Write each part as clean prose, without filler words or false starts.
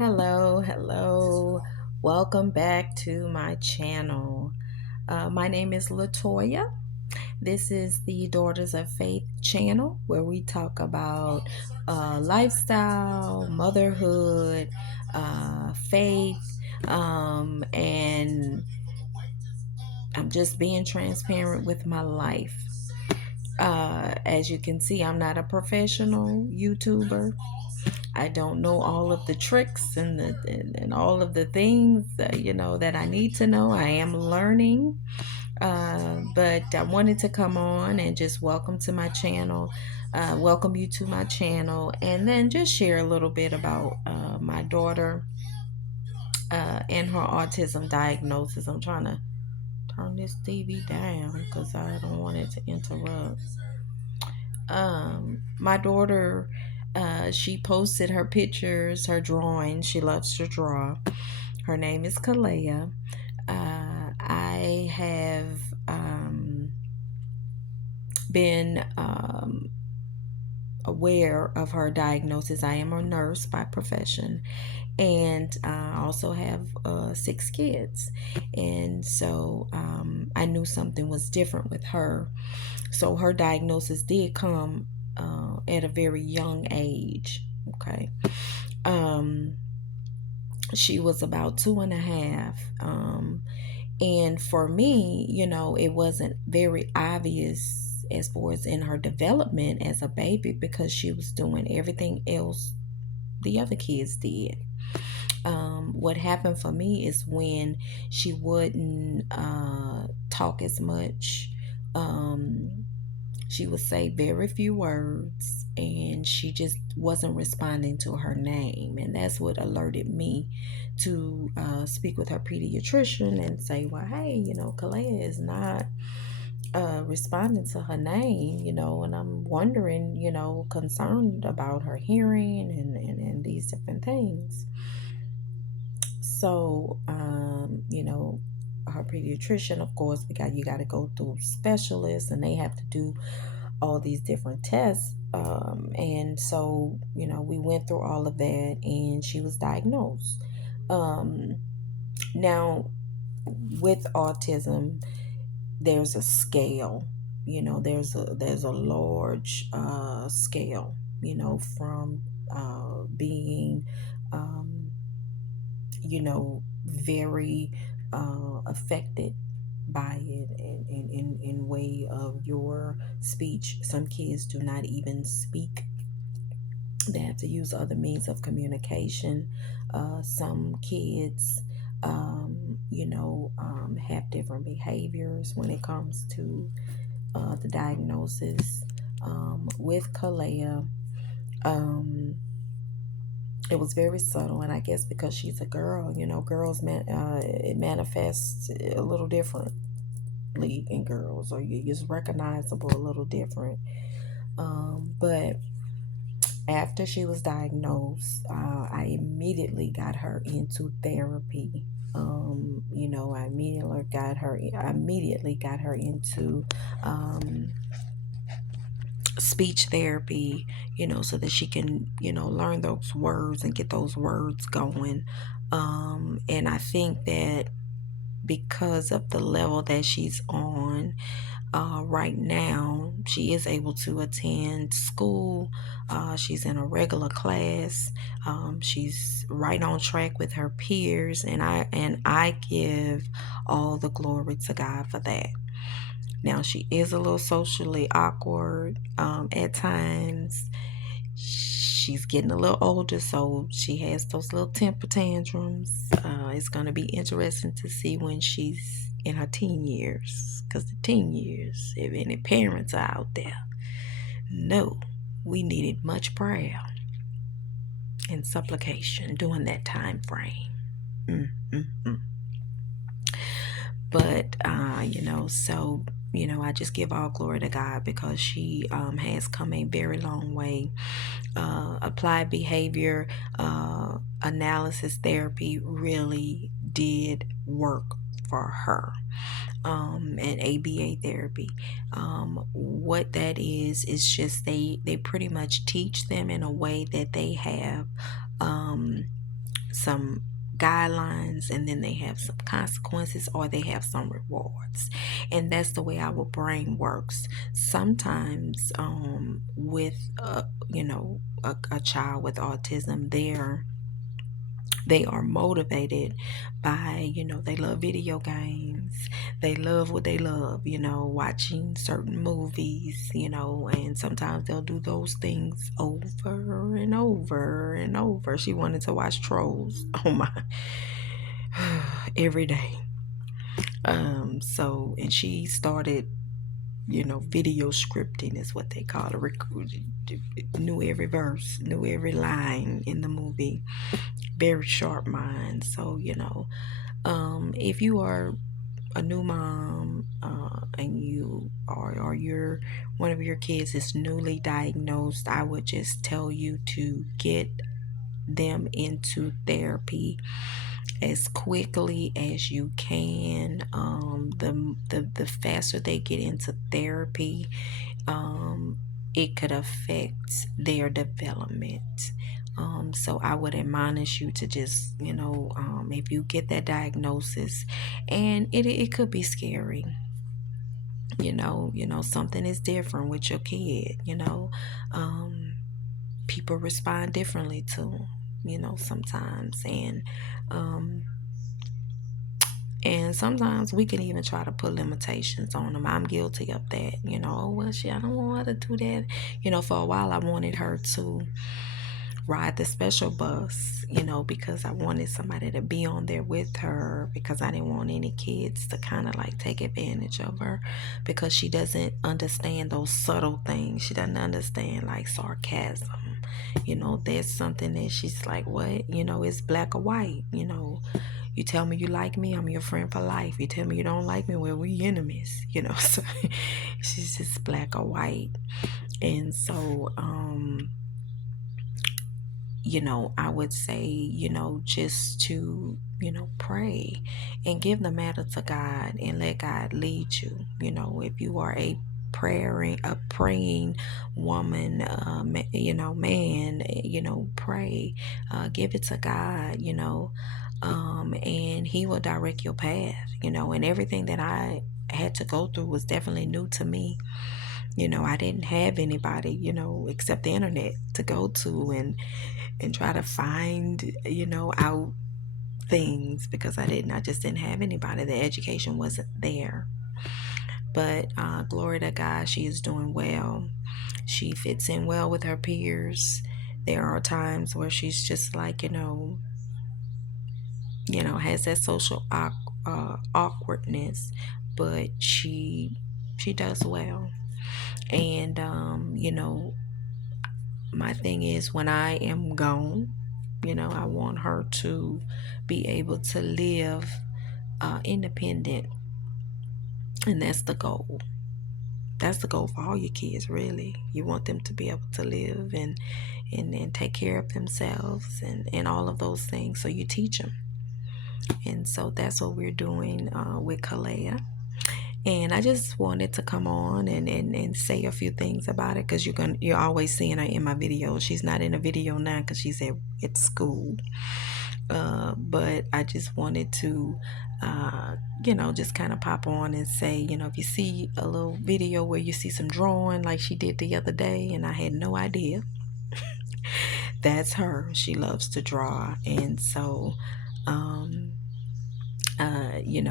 Hello. Welcome back to my channel. My name is Latoya. This is the Daughters of Faith channel where we talk about lifestyle, motherhood, faith, and I'm just being transparent with my life. As you can see, I'm not a professional YouTuber. I don't know all of the tricks and all of the things that I need to know. I am learning, but I wanted to come on and just welcome you to my channel, and then just share a little bit about my daughter and her autism diagnosis. I'm trying to turn this TV down because I don't want it to interrupt. My daughter, she posted her pictures, her drawings. She loves to draw. Her name is Kalayah. I have been aware of her diagnosis. I am a nurse by profession, and I also have 6 kids. And so I knew something was different with her. So her diagnosis did come at a very young age. Okay. She was about 2.5. And for me, it wasn't very obvious as far as in her development as a baby because she was doing everything else the other kids did. What happened for me is when she wouldn't talk as much. She would say very few words, and she just wasn't responding to her name. And that's what alerted me to speak with her pediatrician and say, well, hey, Kalayah is not responding to her name, and I'm wondering, concerned about her hearing and these different things. So, her pediatrician, of course, you got to go through specialists, and they have to do all these different tests. And so, we went through all of that, and she was diagnosed. Now, with autism, there's a scale. There's a large scale. From being very affected by it in way of your speech. Some kids do not even speak. They have to use other means of communication. Some kids have different behaviors when it comes to the diagnosis. With Kalayah, it was very subtle, and I guess because she's a girl, girls it manifests a little differently in girls, or it's recognizable a little different. But after she was diagnosed, I immediately got her into therapy. I immediately got her into speech therapy, so that she can, learn those words and get those words going. And I think that because of the level that she's on right now, she is able to attend school. She's in a regular class. She's right on track with her peers, and I give all the glory to God for that. Now, she is a little socially awkward at times. She's getting a little older, so she has those little temper tantrums. It's going to be interesting to see when she's in her teen years, because the teen years, if any parents are out there, know we needed much prayer and supplication during that time frame. But so I just give all glory to God because she has come a very long way. Applied behavior analysis therapy really did work for her. And ABA therapy, what that is just they pretty much teach them in a way that they have some guidelines, and then they have some consequences, or they have some rewards. And that's the way our brain works. Sometimes with a child with autism, they are motivated by, they love video games, they love what they love, watching certain movies, and sometimes they'll do those things over and over and over. She wanted to watch Trolls, oh my, every day. And she started, video scripting is what they call it. Knew every verse, knew every line in the movie. Very sharp mind. So, if you are a new mom, and you are, or you're one of your kids is newly diagnosed, I would just tell you to get them into therapy as quickly as you can. The faster they get into therapy, it could affect their development. So I would admonish you to just, if you get that diagnosis, and it could be scary, something is different with your kid, people respond differently to, sometimes, um, and sometimes we can even try to put limitations on them. I'm guilty of that. Oh, well, I don't want her to do that. For a while, I wanted her to ride the special bus, because I wanted somebody to be on there with her, because I didn't want any kids to kind of like take advantage of her, because she doesn't understand those subtle things. She doesn't understand like sarcasm. There's something that she's like, what? It's black or white. You tell me you like me, I'm your friend for life. You tell me you don't like me, well, we enemies. So she's just black or white. And so I would say, just to, pray and give the matter to God and let God lead you. If you are a praying woman, man, pray, give it to God, and He will direct your path, and everything that I had to go through was definitely new to me. I didn't have anybody, except the internet to go to and try to find, out things, because I just didn't have anybody. The education wasn't there. But glory to God, she is doing well. She fits in well with her peers. There are times where she's just like, has that social awkwardness, but she does well. And my thing is, when I am gone, I want her to be able to live independent, and that's the goal. That's the goal for all your kids, really. You want them to be able to live and take care of themselves and all of those things. So you teach them. And so that's what we're doing with Kalayah. And I just wanted to come on and say a few things about it, because you're always seeing her in my videos. She's not in a video now because she's at school. But I just wanted to just kind of pop on and say, if you see a little video where you see some drawing like she did the other day, and I had no idea, that's her. She loves to draw. And so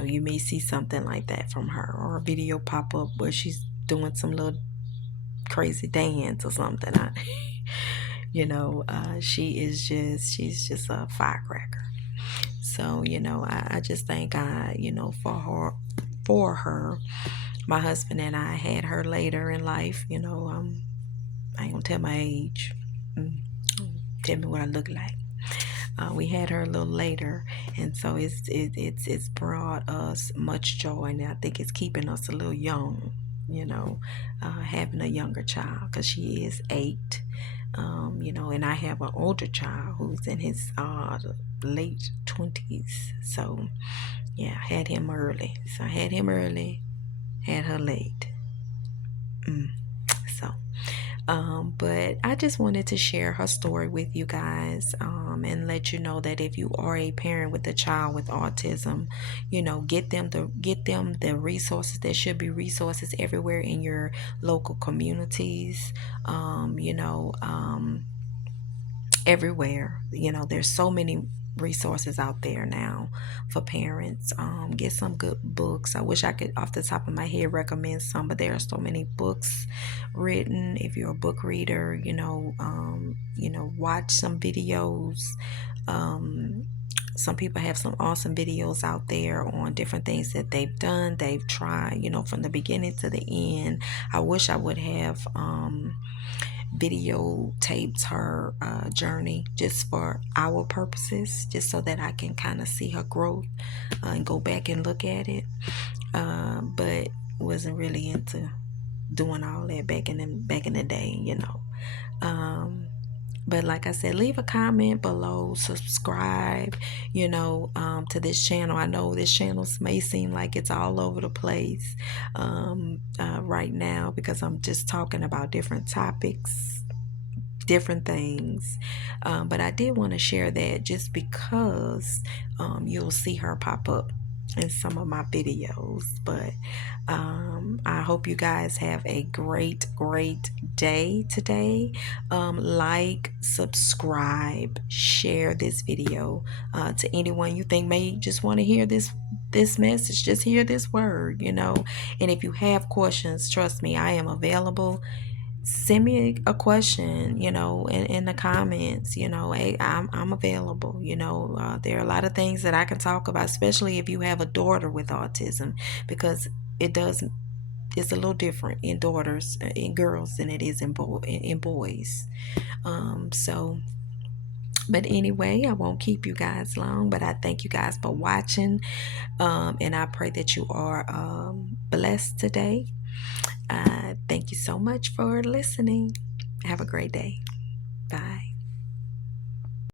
you may see something like that from her, or a video pop up where she's doing some little crazy dance or something. She's just a firecracker. So, I just thank God, for her. My husband and I had her later in life, I ain't gonna tell my age. Tell me what I look like. We had her a little later, and so it's brought us much joy, and I think it's keeping us a little young, having a younger child, because she is 8, and I have an older child who's in his late 20s. So yeah, I had him early. So I had him early, had her late. So But I just wanted to share her story with you guys, and let you know that if you are a parent with a child with autism, get them the resources. There should be resources everywhere in your local communities. Everywhere. There's so many resources out there now for parents. Get some good books. I wish I could, off the top of my head, recommend some, but there are so many books written. If you're a book reader, watch some videos. Um, some people have some awesome videos out there on different things that they've done, they've tried, from the beginning to the end. I wish I would have videotaped her journey just for our purposes, just so that I can kind of see her growth, and go back and look at it. But wasn't really into doing all that back in the day. But like I said, leave a comment below, subscribe, to this channel. I know this channel may seem like it's all over the place right now, because I'm just talking about different topics, different things. But I did want to share that just because you'll see her pop up in some of my videos. But I hope you guys have a great, great day today. Like, subscribe, share this video to anyone you think may just want to hear this message, just hear this word. And if you have questions, trust me, I am available. Send me a question, in the comments. Hey, I'm available. There are a lot of things that I can talk about, especially if you have a daughter with autism, because it's a little different in daughters, in girls, than it is in boys. So, but anyway, I won't keep you guys long, but I thank you guys for watching, and I pray that you are blessed today. Thank you so much for listening. Have a great day.